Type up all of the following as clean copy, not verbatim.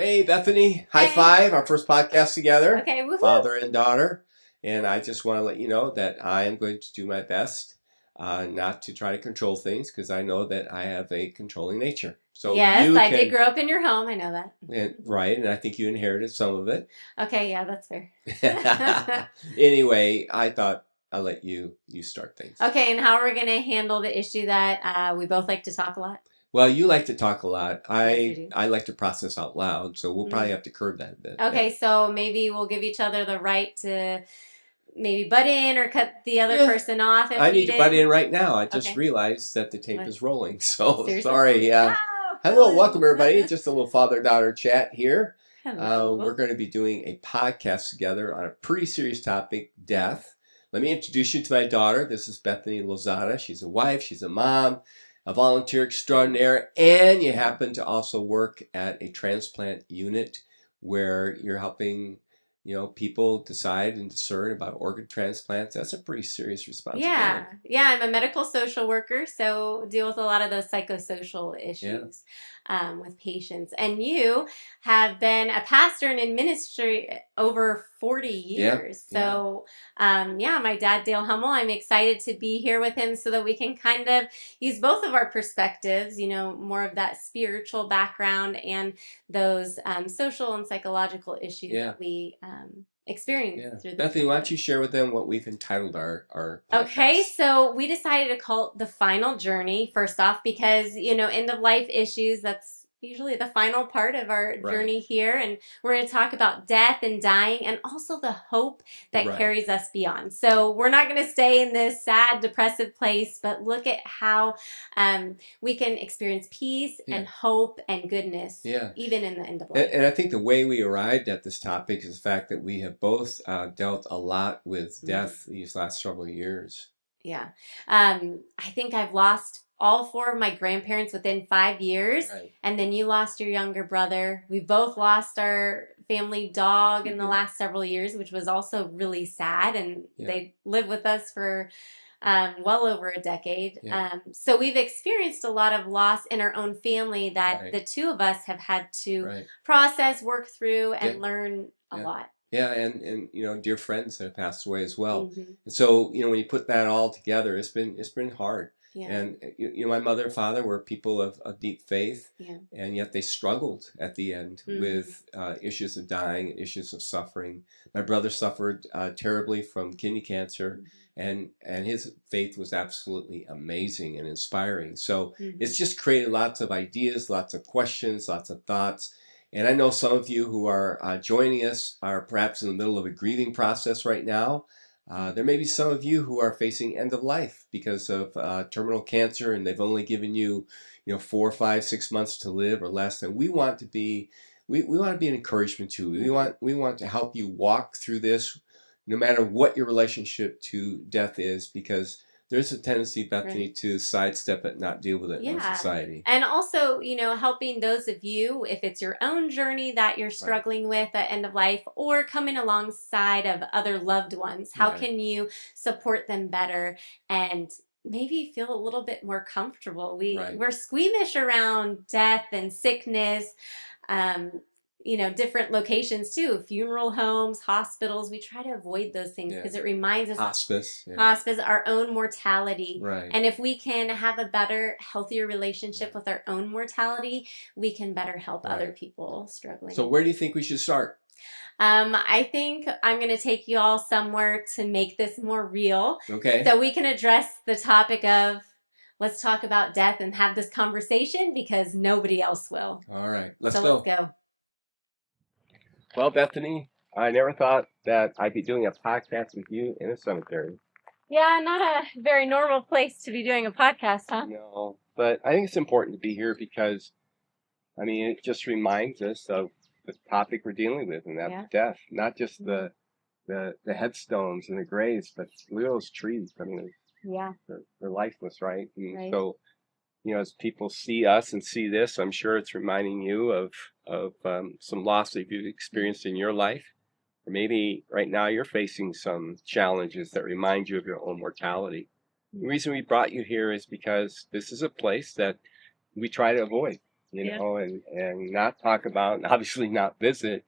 Hey, Bethany, high Hey. five, our first podcast together, Okay, woohoo. father and daughter. And I just want to let you know that I am going to do my best not to try to control things because I know that I have a controlling nature. So Yes, you I did can, grow up in your home. I know that. right, and I think you inherited some of it. Okay, yeah, that's fair. Anyway, I thought I'll let you start things. Okay, and how are we going to handle the issue that we both like to talk a lot? Well, you like to talk a lot. Yes, we I do. I like to process out loud, so we'll probably Mm. have to curb that a bit. Yeah. Okay, so maybe we'll give each other the right to maybe butt in or cut the other Yeah, person off if I need to butt needed. in right now. I just Okay, realized that the tape what? is rolling. So Seriously? sorry. Oh, Hello, welcome hello. everybody. Just a little father-daughter chat here. We're Hello. going to be doing a podcast together on a pretty serious topic, death. Let me introduce you to my daughter. This is Bethany Lozada. She's a wife. She's a mom, a volunteer extraordinaire, and you happen to also work at a transplant unit where you're helping people decide and discern about organ transplants. That's a pretty serious Yeah, responsibility. yeah, I'm a medical social worker, so deal with a lot of those psychosocial Yeah, issues with patients. And you have been a pastor and in ministry over 40 yeah, years. yeah, So, yeah, my dad, Dale Hummel, I'm excited to be here with him so that we can kind of use both of our perspectives, more of that spiritual background and those social and psychological issues yeah, that we experience yeah. through this Bethany, why life. don't you share with them what we've entitled our Okay, podcast? so we decided to call it the final journey first off because, end of life issues, that's usually the final part of our Right, journey here. And we're going to talk about death and dying and also the hope that right. carries us beyond. Yeah, So we're not going to stay in this sad, depressive place, but look at how we can experience peace yeah, and hope and goodness yeah. even in the end of And, life. and I think the way we arrived at this topic is the fact that we have both dealt a lot with Mhm. death these last several years. Yeah. I think I've lost all four of my grandparents within 5 years. Right. And then you lost your younger brother. We both lost our family dog in the Hmm. last several years, which was also really sad. And Yeah, they lived with us for well over a decade. yeah. So we've experienced a lot of loss in our own family that Right, the two of us have had to right. process, work through, Yeah, and learn a yeah. lot. Yeah, and dear friends that have passed away as well. Hmm. And so, when you put that all together, it's been hard. Yeah, And my mother and father were people of deep faith, yeah. and yet they struggled at the end Hmm. with issues of dying and issues of suffering. My brother suffered terribly from kidney cancer, and his faith was absolutely amazing and inspiring. So Hmm. it's just created lots of ideas, lots of questions, lots of thoughts. And I know some of you who are joining us are perhaps in the middle of a grieving process right now. There may be some of you who are facing end of life because of terminal cancer, and they've only given you, 4, 5, 6 months to live or less. And we want to be an encouragement to you. We Hmm. want we want to help you walk through this, no matter what your relationship to death is, because there's a tendency, Bethany, Right. to sidestep it, and not deal with it in our Yeah. society. And also, helping those of you, if it's your own journey that you're Right, struggling with at end of life, or coming alongside of other loved ones, how right. can you support them better and maybe feel a little bit more comfortable? Right. We're squeamish around death and sickness. Um, different locations too, funeral homes, hospitals. We try to avoid those things Yeah. because it reminds us Hospice. Yeah. hospice, our own mortality. Right. And if we can have a better, healthier relationship Yeah. with our own mortality, we can better help other Right. people So struggling. where do you think we should start? I think I'm going to take you all somewhere to make this more real Okay. so we can address the topic of let's talk about death and have this conversation because nobody else will. All right. Let's So let's go. go. Well, Bethany, I never thought that I'd be doing a podcast with you in a cemetery. Yeah, not a very normal place to be doing a podcast, huh? No, but I think it's important to be here because, I mean, it just reminds us of the topic we're dealing with, and that's Yeah. death. Not just the headstones and the graves, but look at those trees. I mean, Yeah. they're lifeless, right? And Right. so, as people see us and see this, I'm sure it's reminding you of some loss that you've experienced in your life. Or maybe right now you're facing some challenges that remind you of your own mortality. The reason we brought you here is because this is a place that we try to avoid. you Yeah. know, and not talk about, and obviously not visit,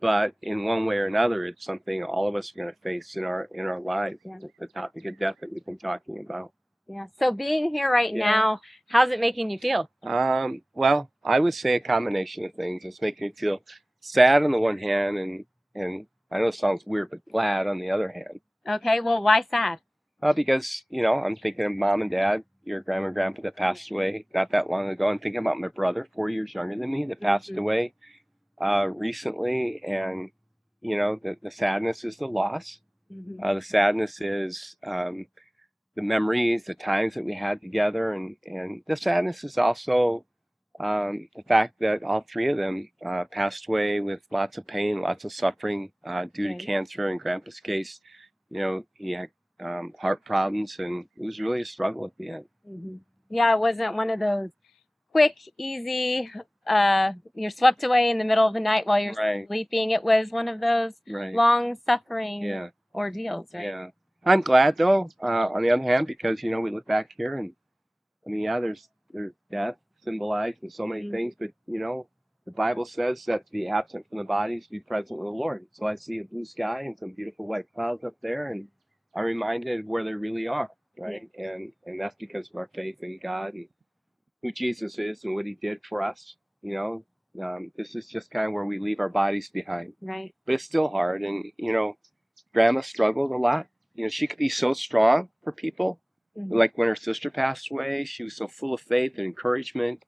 but in one way or another, it's something all of us are going to face in our lives. Yeah. The topic of death that we've been talking about. Yeah. So being here right Yeah. now, how's it making you feel? Well, I would say a combination of things. It's making me feel sad on the one hand, and I know it sounds weird, but glad on the other hand. Okay. Well, why sad? Because you know, I'm thinking of mom and dad, your grandma and grandpa that passed away not that long ago. I'm thinking about my brother, 4 years younger than me, that passed Mhm. away recently, and you know, the sadness is the loss. Mhm. The sadness is the memories, the times that we had together, and the sadness is also the fact that all three of them passed away with lots of pain, lots of suffering due to Right. cancer. In Grandpa's case, you know, he had heart problems, and it was really a struggle at the end. Mhm. Yeah, it wasn't one of those quick, easy, you're swept away in the middle of the night while you're Right, sleeping. It was one of those right, long suffering yeah, ordeals, right? yeah. I'm glad though. On the other hand, because you know, we look back here, and I mean, yeah, there's death symbolized in so many Mhm. things, but you know, the Bible says that to be absent from the body is to be present with the Lord. So I see a blue sky and some beautiful white clouds up there, and I'm reminded where they really are, right? And that's because of our faith in God and who Jesus is and what He did for us. You know, this is just kind of where we leave our bodies behind, Right. but it's still hard. And you know, Grandma struggled a lot. You know, she could be so strong for people. Mhm. Like when her sister passed away, she was so full of faith and encouragement.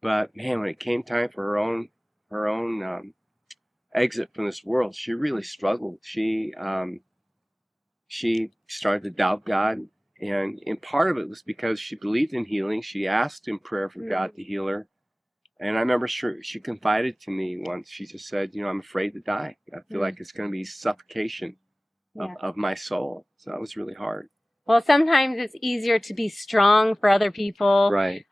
But man, when it came time for her own exit from this world, she really struggled. She started to doubt God, and part of it was because she believed in healing. She asked in prayer for God to heal her. And I remember she confided to me once. She just said, "You know, I'm afraid to die. I feel Mm. like it's going to be suffocation Yeah. of my soul." So that was really hard. Well, sometimes it's easier to be strong for other people. Right.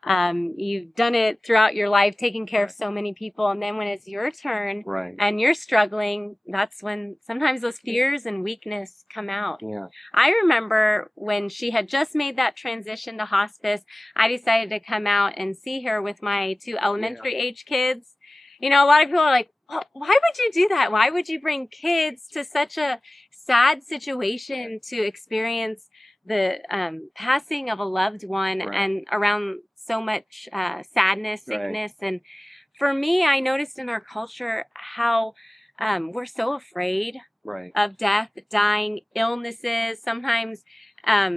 You've done it throughout your life, taking care of so many people. And then when it's your turn Right. and you're struggling, that's when sometimes those fears and weakness come out. Yeah. I remember when she had just made that transition to hospice, I decided to come out and see her with my two elementary age kids. You know, a lot of people are like, "Oh, why would you do that? Why would you bring kids to such a sad situation to experience the passing of a loved one Right. and around so much sadness, Right. sickness?" And for me, I noticed in our culture how we're so afraid Right. of death, dying, illnesses. Sometimes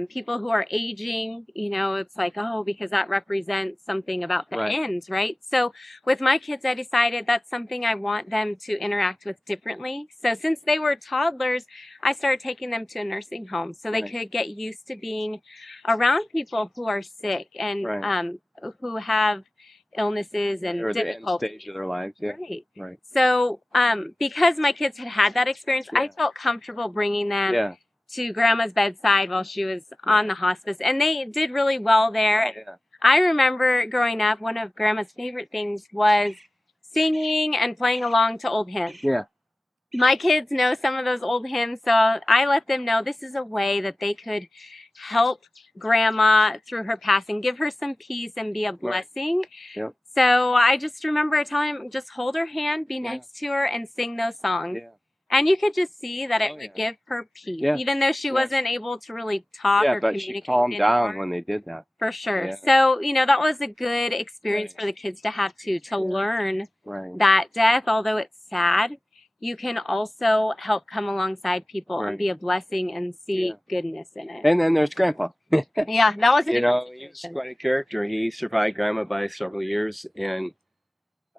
people who are aging, you know, it's like, oh, because that represents something about the Right. end, right? So with my kids, I decided that's something I want them to interact with differently. So since they were toddlers, I started taking them to a nursing home so they Right. could get used to being around people who are sick and Right. who have illnesses and Or the end difficulties. stage of their lives. Yeah. Right. Right. So, because my kids had had that experience, I Yeah. felt comfortable bringing them Yeah. to grandma's bedside while she was on the hospice, and they did really well there. Yeah. I remember growing up, one of grandma's favorite things was singing and playing along to old hymns. Yeah. My kids know some of those old hymns, so I let them know this is a way that they could help grandma through her passing, give her some peace and be a blessing. Yeah. So I just remember telling them, just hold her hand, be next to her, and sing those songs. Yeah. And you could just see that it Oh, would yeah. give her peace, Yeah. even though she Yeah. wasn't able to really talk Yeah, or but she communicate calmed down anymore. when they did that. For sure. Yeah. So, you know, that was a good experience Right. for the kids to have too, to learn Right. that death, although it's sad, you can also help come alongside people and Right. be a blessing and see Yeah. goodness in it. And then there's Grandpa. Yeah, that was a You different know, he was situation. quite a character. He survived Grandma by several years, and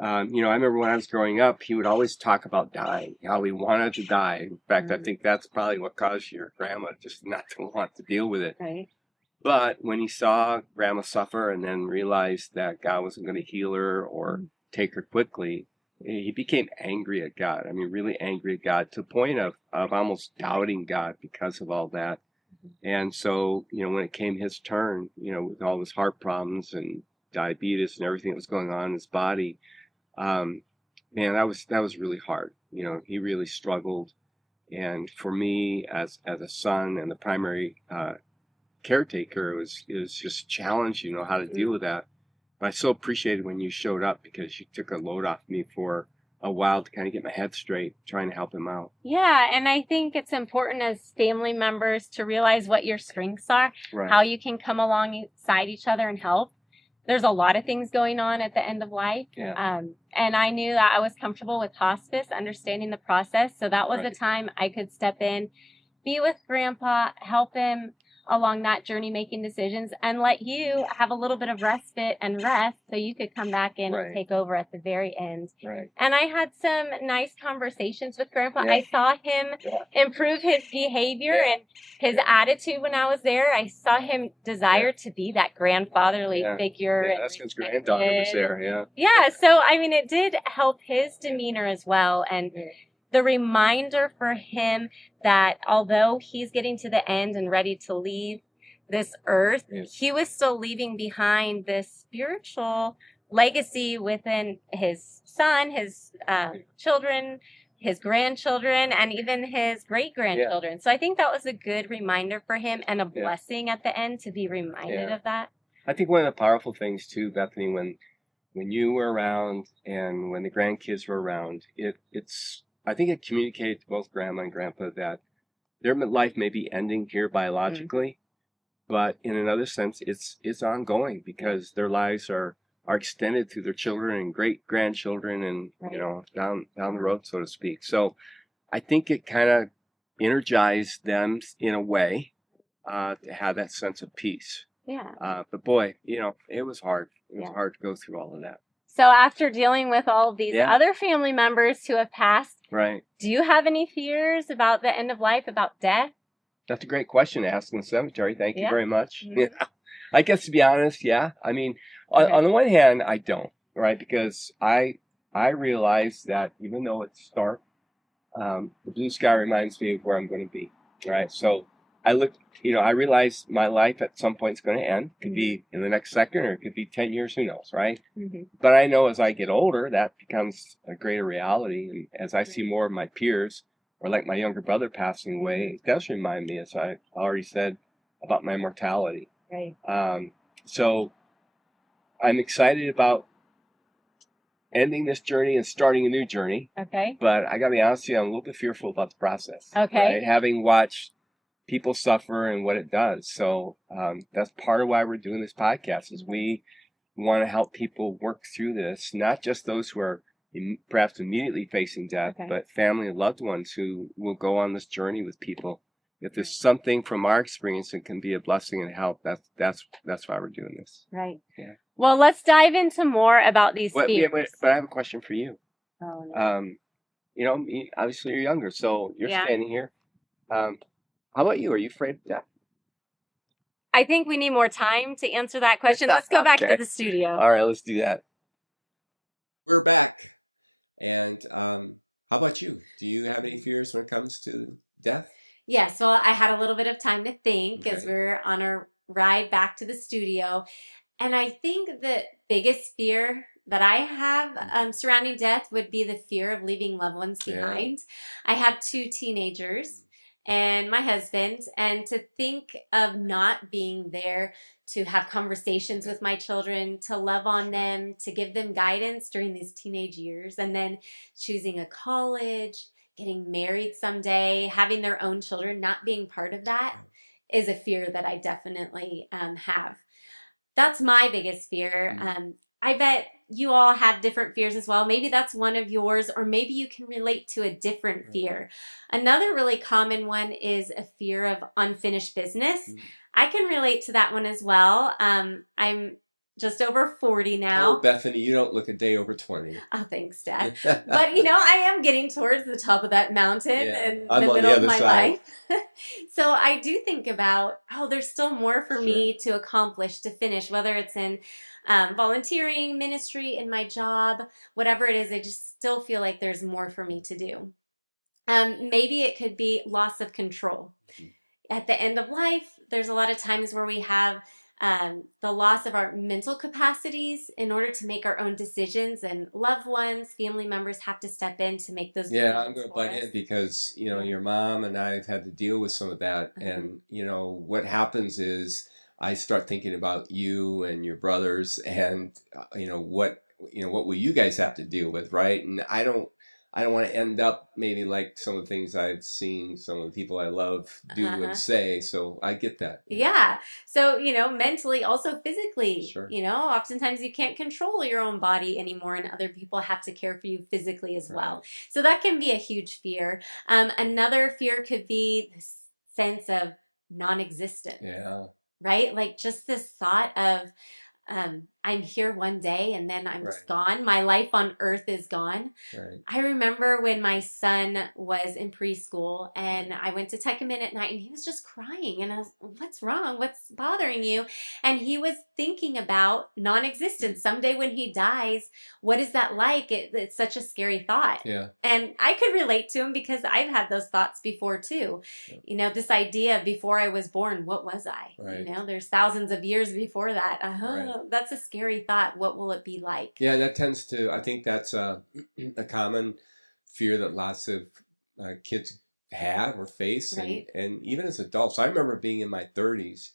you know, I remember when I was growing up, he would always talk about dying, how he wanted to die. In fact, I think that's probably what caused your grandma just not to want to deal with it. Right. But when he saw Grandma suffer and then realized that God wasn't going to heal her or take her quickly, he became angry at God. I mean, really angry at God to the point of almost doubting God because of all that. And so, you know, when it came his turn, you know, with all his heart problems and diabetes and everything that was going on in his body, man, that was really hard. You know, he really struggled. And for me, as a son and the primary caretaker, it was just challenging, you know, how to deal with that. But I so appreciated when you showed up because you took a load off me for a while to kind of get my head straight, trying to help him out. Yeah, and I think it's important as family members to realize what your strengths are, Right. how you can come alongside each other and help. There's a lot of things going on at the end of life. Yeah. And I knew that I was comfortable with hospice, understanding the process. So that was Right. the time I could step in, be with Grandpa, help him along that journey making decisions, and let you have a little bit of respite and rest so you could come back in Right. and take over at the very end. Right. And I had some nice conversations with Grandpa. Yeah. I saw him Yeah. improve his behavior Yeah. and his attitude when I was there. I saw him desire to be that grandfatherly Yeah. figure. Yeah, and that's his granddaughter was respected. there. Yeah. Yeah, so I mean, it did help his demeanor as well. And the reminder for him that although he's getting to the end and ready to leave this earth, Yes. he was still leaving behind this spiritual legacy within his son, his children, his grandchildren, and even his great grandchildren. So I think that was a good reminder for him and a blessing at the end to be reminded of that. I think one of the powerful things too, Bethany, when you were around and when the grandkids were around, I think it communicated to both Grandma and Grandpa that their life may be ending here biologically, but in another sense, it's ongoing because their lives are extended through their children and great grandchildren and down the road, so to speak. So I think it kind of energized them in a way to have that sense of peace. Yeah. But boy, it was hard. It was hard to go through all of that. So after dealing with all of these other family members who have passed, right? Do you have any fears about the end of life, about death? That's a great question to ask in the cemetery. Thank you very much. Mm-hmm. I guess to be honest, yeah. I mean, on the one hand, I don't, right? Because I realize that even though it's dark, the blue sky reminds me of where I'm going to be, right? So I realize my life at some point is going to end. It could be in the next second or it could be 10 years, who knows, right? But I know as I get older, that becomes a greater reality. And as I see more of my peers, or like my younger brother passing away, it does remind me, as I already said, about my mortality. Right. So I'm excited about ending this journey and starting a new journey. Okay. But I got to be honest with you, I'm a little bit fearful about the process. Okay. Right? Having watched people suffer and what it does. So that's part of why we're doing this podcast is we want to help people work through this, not just those who are perhaps immediately facing death, but family and loved ones who will go on this journey with people. If there's something from our experience that can be a blessing and help, that's why we're doing this. Right. Yeah. Well, let's dive into more about these fears. But I have a question for you. Oh, no. Obviously you're younger, so you're standing here. How about you? Are you afraid of death? I think we need more time to answer that question. Let's go back to the studio. All right, let's do that. We're back. And how about you? Do you have any fears when it comes to death? Yes, well, I had a little bit of time to think as we were on our ride back to the studio. And I think the biggest fear that I have surrounding death would be the fear of leaving loved ones behind. I have 2 teenagers and my husband, and to think of not being there to have conversations with my children, to love on them, to give them guidance during these teenage years, and then choosing a college, getting married someday, having their own children, not being part of that is a fear that I definitely have. That's my biggest fear. I bet you all have different fears as well. Maybe that's one of yours, or maybe you can relate to a different fear. Another really common one is a fear of unfinished business. I can relate to that one as well. I'm just over 40 now. Oh, Bethany, you don't look a day over 20. Oh, thanks, Dad. But, I am getting towards the top of that mountain in the middle of my life. So I do think about, there's still more for me to accomplish, to finish, whether it's in volunteering, ministry, in my job, whatever it is. I just still feel like there's more for me to do. Maybe it could be loss of control. At the end of life, there's a lot of times where we have the loss of our mental capacities in order to make our own decisions, and loved ones, family members have to step in to make those decisions. I'm going to butt in because, your mom and I have had to deal with some of that. And, what happens is I start thinking about you and your brothers, and what will you guys have to deal with, right? And I don't want to end up maybe like some of the things I've seen some of the people I love do and Uh-huh. say. So I get that. Yeah, Yeah. So, mentally, also physically, sure, oftentimes you can't control your own body anymore, and other people have to care for you physically as right, well. So that can be a huge fear. Another fear could be this sense of non-existence, yeah, right? Like just this thought of I'm here one day and then I'm right, just gone. My life on earth is gone. right, I remember when my son was in preschool and right, I went to tuck him in at night and he was just crying. And I was, what's wrong? What's bothering you? And he was thinking about non mm, existence. Someday when he dies, what is that like? It's such a scary thought. yeah, And I could relate to him because I've had those thoughts before too. yeah, This idea of before I was born, what was I? right, There's thousands of years before that. right. That's a scary thought. What will it be like? Yeah, that tends to. I think that's a common fear that lots of kids have or face, and Right? even as adults. I remember being in my 30s.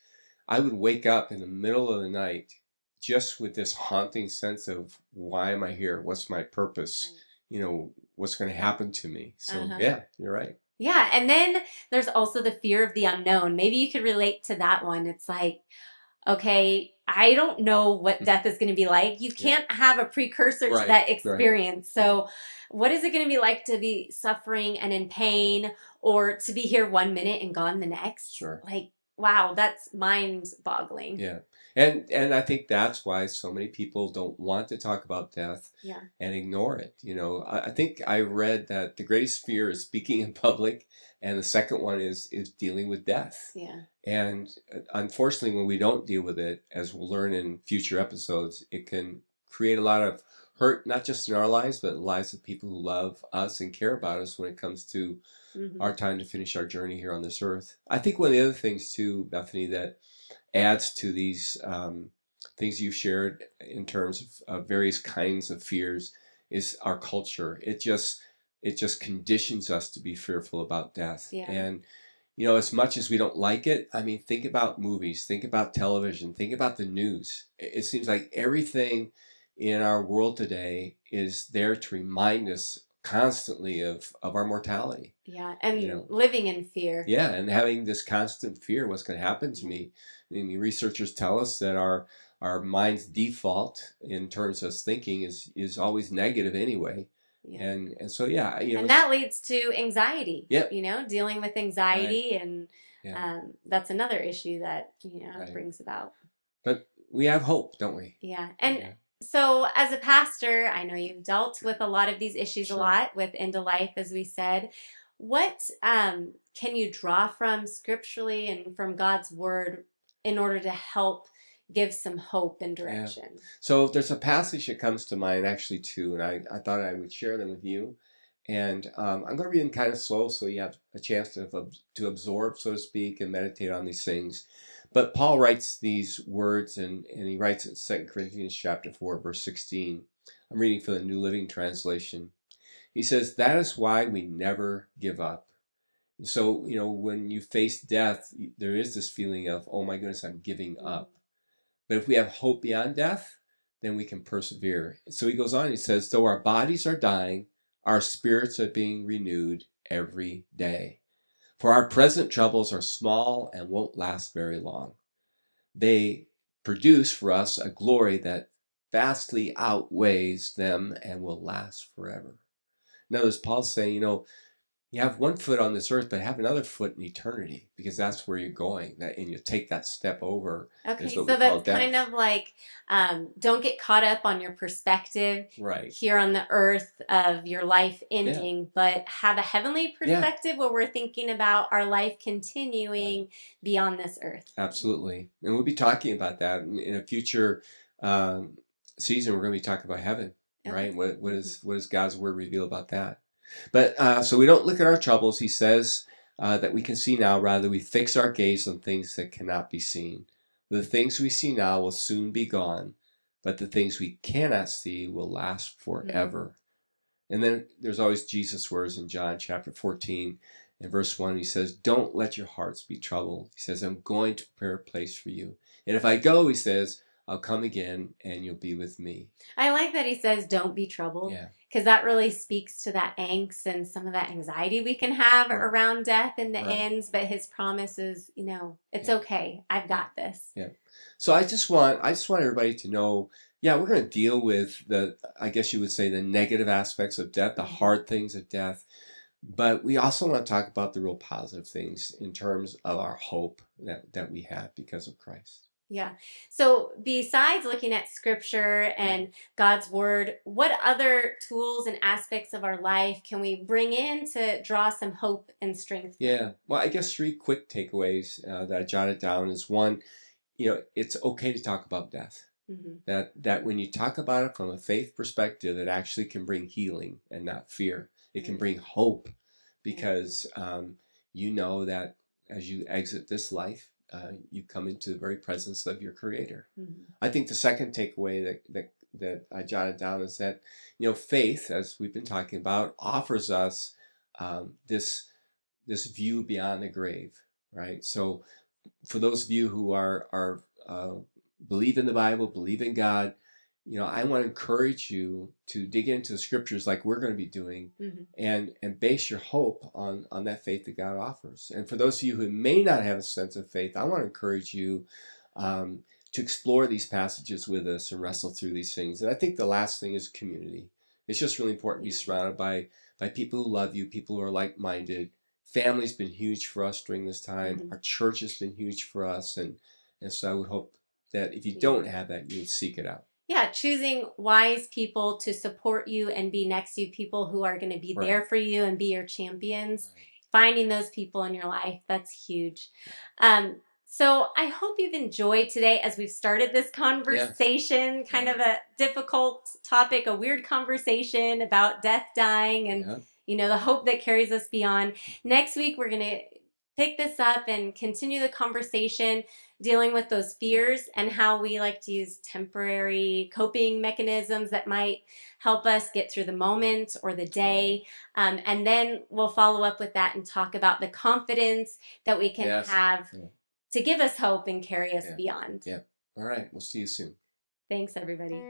I would wake up in the middle of the night just with this haunting sense of why am I here? What's my purpose? Right. What's going to happen to me? So Uh-huh. yeah, you're right. Yeah, and then there's also the fear of the unknown. Maybe you could relate to that one. It's like, okay, I don't know what death is going to be like. You Yeah, can't have a precursor to right, that right. experience. Yeah, So, what is it going to be like to be suffering and in pain, or to be here one minute and gone the next? sure. Like, wow, that's mind-boggling. Yeah. And I think that's why so many people don't want to talk about death Yeah. and ignore it. I think I read that the greatest fear is speaking in public, and the second one is dealing with death. Yeah. And unfortunately, when we don't deal with it, as we'll learn in future episodes, it can create a lot of hurt, not just in our lives, but in the lives of people who love us and care about us when it comes to Hmm. our time to finish our journey here on this earth. I think one of the other things too, Bethany, that adds to these things you've shared in terms of various kinds of fears is our culture. It just conditions us to be fearful about death. Yeah. And as much as we don't like it, I mean, think about movies, think about television, think about the news. It seems like everything in our world today is there to remind us constantly of our mortality. Yeah. You And know, living in fear. yeah, and having this constant fear, what's going to happen to Yeah. me? I mean, the researchers tell us that our mind's default in terms of thinking is always negative anyway, Yeah. and so yeah, And that leads to anxiety, yeah, dealing with right, anxiety. And yeah, that's another issue that, it right. brings about. But we have hope, don't we? Yeah. And Yeah, so, as a pastor, I know you've dealt with a lot of these issues a sure. lot with end of life, as we said. What can you draw from scripturally and from God's word in order to help give some hope and Yeah. direction? So there's a passage that comes to mind, actually, too, and I thought I would share them with you. And I'm going to read them kind of slow so you have a chance to absorb, so to speak, and meditate on these things. But Paul writes these words, and he writes it in 2 Corinthians chapter 4, verse 16. I'm reading from the New Living Translation. He says, "That is why we never give up." So, when you face death, there is this feeling of, oh my goodness, I'm giving Mm. up. But if we have hope beyond death, then we can persevere. So he goes on, he says, though our bodies are dying, our spirits are being renewed every day. For our present troubles are small and won't last very long. They produce for us a glory that vastly outweighs them and will last forever. In other words, Paul's saying, you have one foot on this earth, but have another foot in eternity, because that's where you're going. And you take that step over is Okay, what we so call that's kind death. of like don't get caught up on your perspective Right. here on the earth of your life Yeah. ending, but have a heavenly Yeah. perspective where we're thinking about our life Right. continuing beyond this earth. Absolutely. And we'll be talking about that in a future um, season. We're going to be talking about heaven, Okay. right? What what Mhm. is what does God's word reveal about that? But so we don't look at our troubles. He says that we can see now. Rather, we fix our gaze on things that cannot be seen. The things we see now will soon be gone, but the things we cannot see will last Mhm. forever. And then there's always Jesus' words in John chapter 14. In verse 1, he says, don't let your hearts be troubled. He says, I'm going to prepare a place for you. And if I go, he says, I'll come again and you'll be with me. I like that he says, don't be troubled, Yeah. because that really speaks to that angst and some of that anxiety we can have Right. around death and the Right. ends. But his promise is, it's Yeah. okay. I've got this. Yeah. So I just want everybody to know, yeah, we're going to deal with I guess you would say, the negative aspects of death, the hard things of death. But we also want to talk about the real positive things in terms of our hope that we have because of Christ. Yeah. So besides looking at scripture and God's word, what other tools and aspects of our life can we bring in to draw some hope and strength? Yeah. Well, I guess 3 quick takeaways that I jotted down is one, it's okay to talk about death. Mm-hmm. That when you talk about it from a faith perspective, it actually can bring healing and not fear. It can bring hope because you know that as you exit this life, you come into the very presence of your Creator. Mm-hmm. I think the second takeaway that I jotted down is that faith, as we've been talking about, offers us this view beyond the grave, right? So for those of you who are believe in the Bible, believe in God, I want to encourage you to dig into the scriptures like we're going to be doing, Mm-hmm. and base your hope on that faith that God offers. And for those of you who may not have a sense of faith, I want to encourage you to explore these passages with us and wrestle through these things. And I think the last thing is community. It's just really important to be surrounded by people who love you, people who are like-minded. Family's been huge for us during this time. Mm-hmm. Our church has been huge for us, and so I would hope that if you don't have that, you would seek it out. Yeah, choosing wise people to support you and be next to you, people who are going to be there for you and be your champions. Right. Finding those people in your life, that's huge. So I hope you've enjoyed today as we've started this conversation, kind of a difficult topic, a weird conversation about death, dying, and the hope that carries us beyond. Next week, we're going to pick this up and continue the conversation dealing with those fears and how we like to use temporary coping mechanisms that might help us get through the moment or the day. And then we'll follow up with that and talk about the confidence that we can have to give us hope and carry us beyond. Yeah. All right. We'll see you soon. Thanks, everybody.